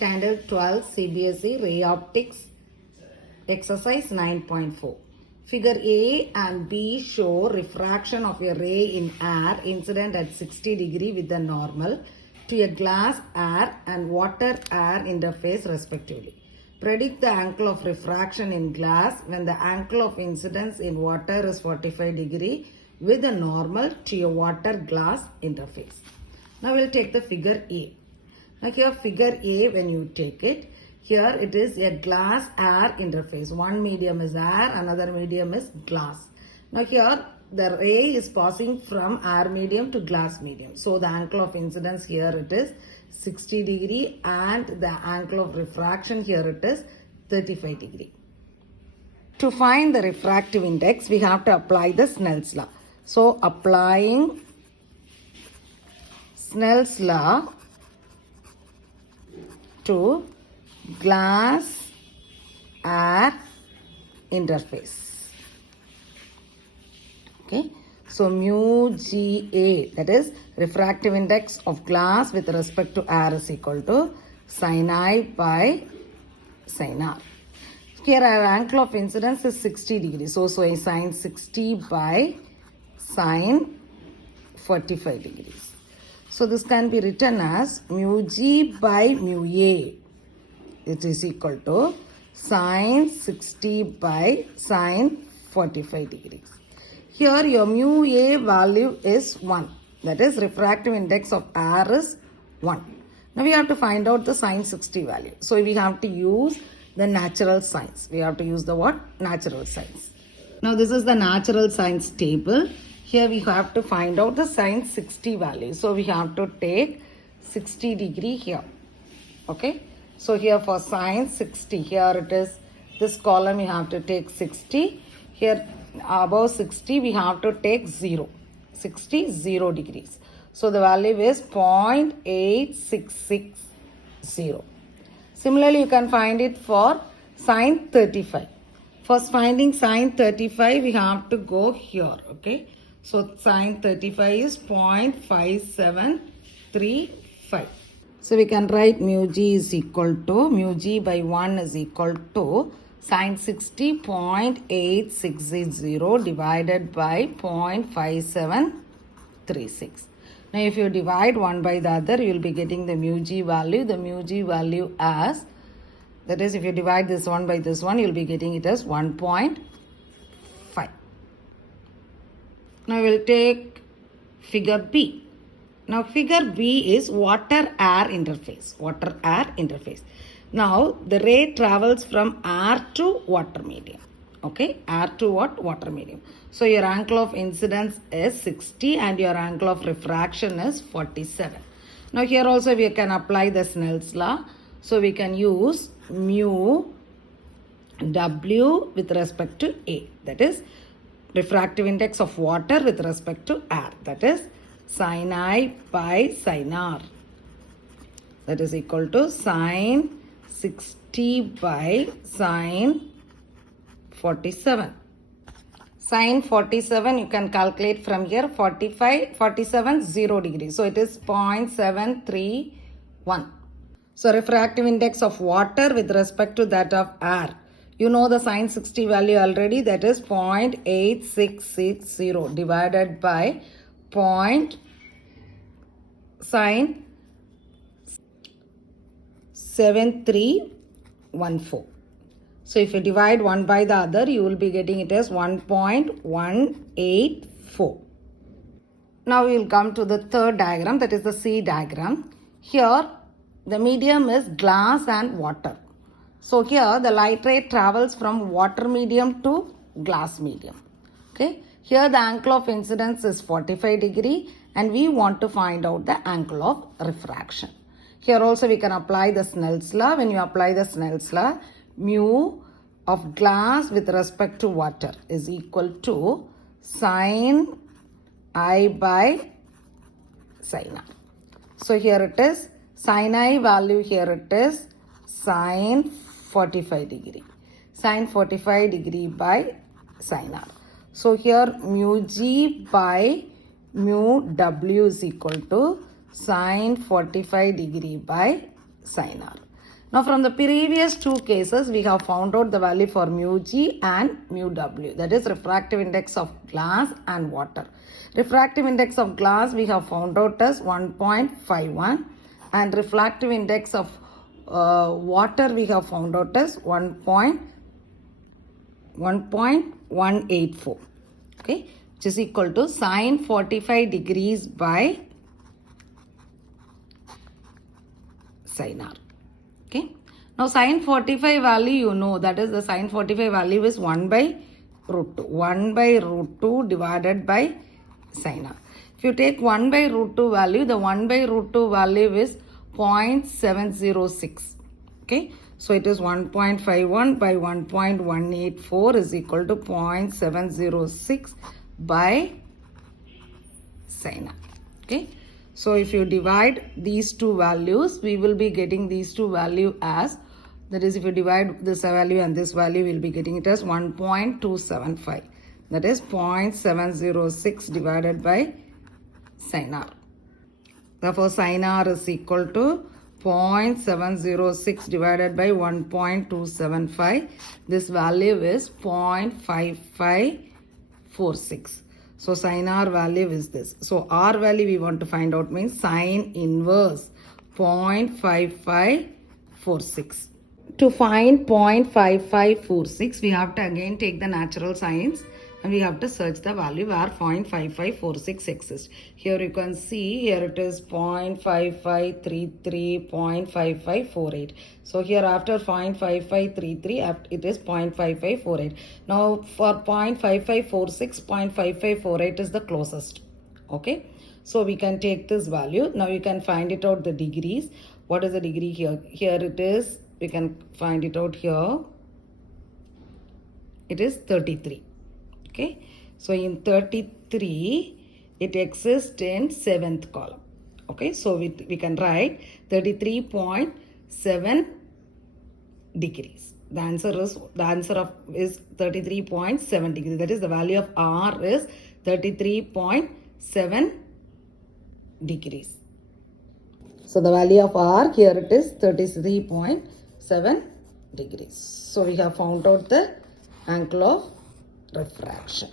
Standard 12 CBSE-RAY Optics Exercise 9.4. Figure A and B show refraction of a ray in air incident at 60 degree with the normal to a glass air and water air interface respectively. Predict the angle of refraction in glass when the angle of incidence in water is 45 degree with a normal to a water glass interface. Now we'll take the figure A. Now here figure A, when you take it, here it is a glass air interface. One medium is air, another medium is glass. Now here the ray is passing from air medium to glass medium. So the angle of incidence here it is 60 degree and the angle of refraction here it is 35 degree. To find the refractive index, we have to apply the Snell's law. So applying Snell's law to glass air interface. Okay, so mu Ga, that is refractive index of glass with respect to air, is equal to sin I by sin R. Here our angle of incidence is 60 degrees, so sin 60 by sin 45 degrees. So this can be written as mu G by mu A. It is equal to sin 60 by sin 45 degrees. Here your mu A value is 1. That is refractive index of air is 1. Now we have to find out the sin 60 value. So we have to use the natural sines. We have to use the what? Natural sines. Now this is the natural sines table. Here we have to find out the sin 60 value. So we have to take 60 degree here. Okay. So here for sin 60, here it is, this column you have to take 60. Here above 60 we have to take 0. 60, 0 degrees. So the value is 0.8660. Similarly, you can find it for sin 35. For finding sin 35, we have to go here. Okay. So sin 35 is 0.5735. So we can write mu G is equal to, mu G by 1 is equal to sin 60.8660 divided by 0.5736. Now if you divide one by the other, you will be getting the mu G value. The mu G value as, that is if you divide this one by this one, you will be getting it as 1.5. Now we will take figure B. Now figure B is water-air interface. Water-air interface. Now the ray travels from air to water medium. Okay, air to what? Water medium. So your angle of incidence is 60 and your angle of refraction is 47. Now here also we can apply the Snell's law. So we can use mu W with respect to A. That is refractive index of water with respect to air. That is sin I by sin R. That is equal to sin 60 by sin 47. Sin 47 you can calculate from here, 47 0 degrees. So it is 0.731. So refractive index of water with respect to that of air. You know the sin 60 value already, that is 0.8660 divided by sin 7314. So if you divide one by the other, you will be getting it as 1.184. Now we will come to the third diagram, that is the C diagram. Here the medium is glass and water. So here the light ray travels from water medium to glass medium. Okay. Here the angle of incidence is 45 degree and we want to find out the angle of refraction. Here also we can apply the Snell's law. When you apply the Snell's law, mu of glass with respect to water is equal to sin I by sin R. So here it is sin I value, here it is sin 45 degree. Sin 45 degree by sin R. So here mu G by mu W is equal to sin 45 degree by sin R. Now from the previous two cases, we have found out the value for mu G and mu W. That is refractive index of glass and water. Refractive index of glass we have found out as 1.51 and refractive index of water we have found out as 1.184. Okay, which is equal to sine 45 degrees by sin R. Okay. Now sine 45 value you know, that is the sine 45 value is 1 by root 2. 1 by root 2 divided by sin R. If you take 1 by root 2 value, the 1 by root 2 value is 0.706. Okay. So it is 1.51 by 1.184 is equal to 0.706 by sin R. Okay. So if you divide these two values, we will be getting these two value as, that is if you divide this value and this value, we will be getting it as 1.275. That is 0.706 divided by sin R. Therefore, sin R is equal to 0.706 divided by 1.275. This value is 0.5546. So sin R value is this. So R value we want to find out means sine inverse 0.5546. To find 0.5546, we have to again take the natural signs and we have to search the value where 0.5546 exists. Here you can see, here it is 0.5533, 0.5548. So here after 0.5533, it is 0.5548. Now for 0.5546, 0.5548 is the closest. Okay. So we can take this value. Now you can find it out the degrees. What is the degree here? Here it is. We can find it out here. It is 33. Okay. So in 33, it exists in 7th column. Okay. So we can write 33.7 degrees. The answer is 33.7 degrees. That is the value of R is 33.7 degrees. So the value of R here it is 33.7 degrees. So we have found out the angle of refraction.